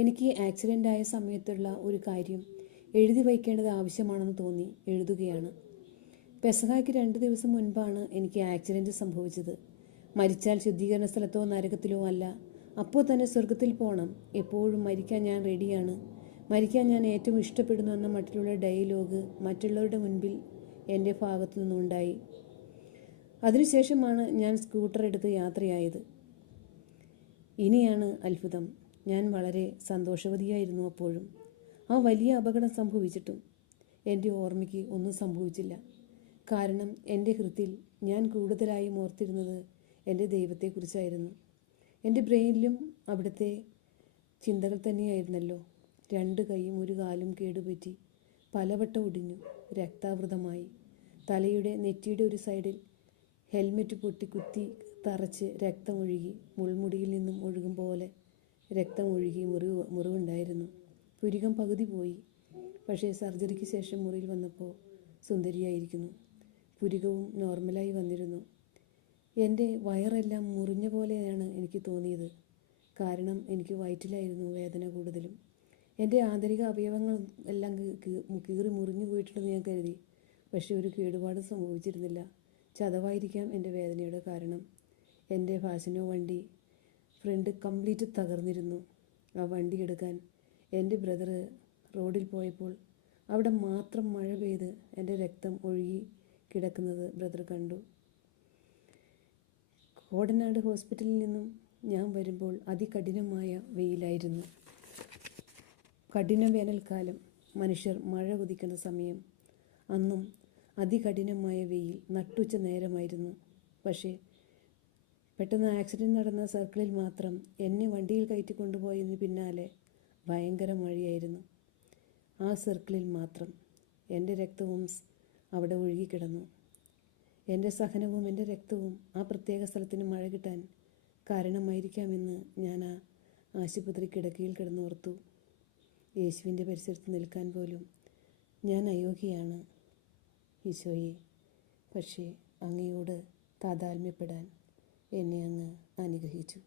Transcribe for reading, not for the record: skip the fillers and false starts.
എനിക്ക് ആക്സിഡൻ്റായ സമയത്തുള്ള ഒരു കാര്യം എഴുതി വയ്ക്കേണ്ടത് ആവശ്യമാണെന്ന് തോന്നി എഴുതുകയാണ്. പെസഹായ്ക്ക് 2 ദിവസം മുൻപാണ് എനിക്ക് ആക്സിഡൻറ്റ് സംഭവിച്ചത്. മരിച്ചാൽ ശുദ്ധീകരണ സ്ഥലത്തോ നരകത്തിലോ അല്ല, അപ്പോൾ തന്നെ സ്വർഗത്തിൽ പോകണം. എപ്പോഴും മരിക്കാൻ ഞാൻ റെഡിയാണ്. മരിക്കാൻ ഞാൻ ഏറ്റവും ഇഷ്ടപ്പെടുന്നു എന്ന മട്ടിലുള്ള ഡയലോഗ് മറ്റുള്ളവരുടെ മുൻപിൽ എൻ്റെ ഭാഗത്തു നിന്നുണ്ടായി. അതിനുശേഷമാണ് ഞാൻ സ്കൂട്ടർ എടുത്ത് യാത്രയായത്. ഇനിയാണ് അത്ഭുതം. ഞാൻ വളരെ സന്തോഷവതിയായിരുന്നു അപ്പോഴും. ആ വലിയ അപകടം സംഭവിച്ചിട്ടും എൻ്റെ ഓർമ്മയ്ക്ക് ഒന്നും സംഭവിച്ചില്ല. കാരണം എൻ്റെ ഹൃത്തിൽ ഞാൻ കൂടുതലായും ഓർത്തിരുന്നത് എൻ്റെ ദൈവത്തെക്കുറിച്ചായിരുന്നു. എൻ്റെ ബ്രെയിനിലും അവിടുത്തെ ചിന്തകൾ തന്നെയായിരുന്നല്ലോ. 2 കൈയും 1 കാലും കേടുപറ്റി, പലവട്ടം ഒടിഞ്ഞു, രക്താവൃതമായി. തലയുടെ നെറ്റിയുടെ ഒരു സൈഡിൽ ഹെൽമെറ്റ് പൊട്ടി കുത്തി തറച്ച് രക്തമൊഴുകി, മുൾമുടിയിൽ നിന്നും ഒഴുകും പോലെ രക്തമൊഴുകി മുറിവുണ്ടായിരുന്നു. പുരികം പകുതി പോയി. പക്ഷേ സർജറിക്ക് ശേഷം മുറിയിൽ വന്നപ്പോൾ സുന്ദരിയായിരിക്കുന്നു. പുരികവും നോർമലായി വന്നിരുന്നു. എൻ്റെ വയറെല്ലാം മുറിഞ്ഞ പോലെയാണ് എനിക്ക് തോന്നിയത്. കാരണം എനിക്ക് വയറ്റിലായിരുന്നു വേദന കൂടുതലും. എൻ്റെ ആന്തരിക അവയവങ്ങൾ എല്ലാം കീറി മുറിഞ്ഞു പോയിട്ടുണ്ടെന്ന് ഞാൻ കരുതി. പക്ഷേ ഒരു കേടുപാടും സംഭവിച്ചിരുന്നില്ല. ചതവായിരിക്കാം എൻ്റെ വേദനയുടെ കാരണം. എൻ്റെ ഫാസിനോ വണ്ടി ഫ്രണ്ട് കംപ്ലീറ്റ് തകർന്നിരുന്നു. ആ വണ്ടി എടുക്കാൻ എൻ്റെ ബ്രദർ റോഡിൽ പോയപ്പോൾ അവിടെ മാത്രം മഴ പെയ്ത് എൻ്റെ രക്തം ഒഴുകി കിടക്കുന്നത് ബ്രദർ കണ്ടു. കോടനാട് ഹോസ്പിറ്റലിൽ നിന്നും ഞാൻ വരുമ്പോൾ അതികഠിനമായ വെയിലായിരുന്നു. കഠിന വേനൽക്കാലം, മനുഷ്യർ മഴ കൊതിക്കുന്ന സമയം. അന്നും അതികഠിനമായ വെയിൽ, നട്ടുച്ച നേരമായിരുന്നു. പക്ഷേ പെട്ടെന്ന് ആക്സിഡൻറ്റ് നടന്ന സർക്കിളിൽ മാത്രം എന്നെ വണ്ടിയിൽ കയറ്റിക്കൊണ്ടുപോയതിന് പിന്നാലെ ഭയങ്കര മഴയായിരുന്നു. ആ സർക്കിളിൽ മാത്രം എൻ്റെ രക്തവും അവിടെ ഒഴുകിക്കിടന്നു. എൻ്റെ സഹനവും എൻ്റെ രക്തവും ആ പ്രത്യേക സ്ഥലത്തിന് മഴ കിട്ടാൻ കാരണമായിരിക്കാമെന്ന് ഞാൻ ആ ആശുപത്രി കിടക്കയിൽ കിടന്നോർത്തു. യേശുവിൻ്റെ പരിസരത്ത് നിൽക്കാൻ പോലും ഞാൻ അയോഗ്യയാണ് ഈശോയെ. പക്ഷേ അങ്ങയോട് താതാത്മ്യപ്പെടാൻ എന്നെ അങ്ങ് അനുഗ്രഹിച്ചു.